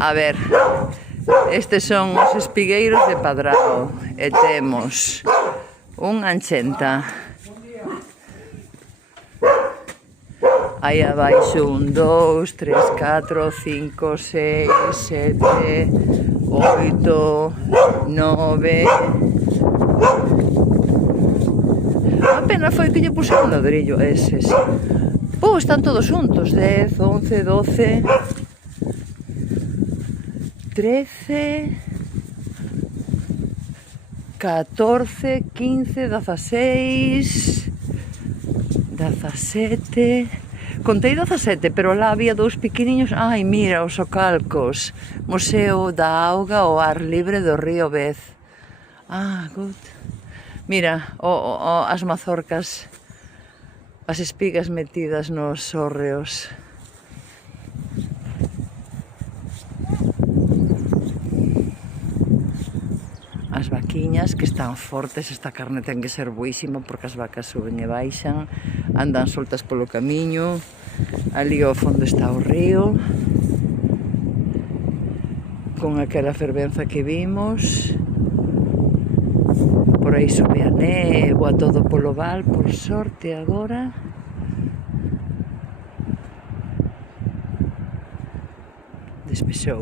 A ver, estes son os espigueiros de Padrao e temos un anchenta. Aí abaixo 1, 2, 3, 4, 5, 6, 7, 8, 9. A pena foi que lle puxeron un ladrillo a eses. Están todos xuntos, 10, 11, 12, 13, 14, 15, 16, 17... Contei 17, pero lá había dous pequeniños. Ai, mira, os socalcos. Museo da auga ao ar libre do río Bez. Good. Mira, as mazorcas, as espigas metidas nos hórreos. As vaquiñas que están fortes, esta carne ten que ser boísima porque as vacas suben e baixan, andan soltas polo camiño. Ali ao fondo está o río, con aquela fervenza que vimos. Por aí sube a néboa todo polo val, por sorte agora. Despexou.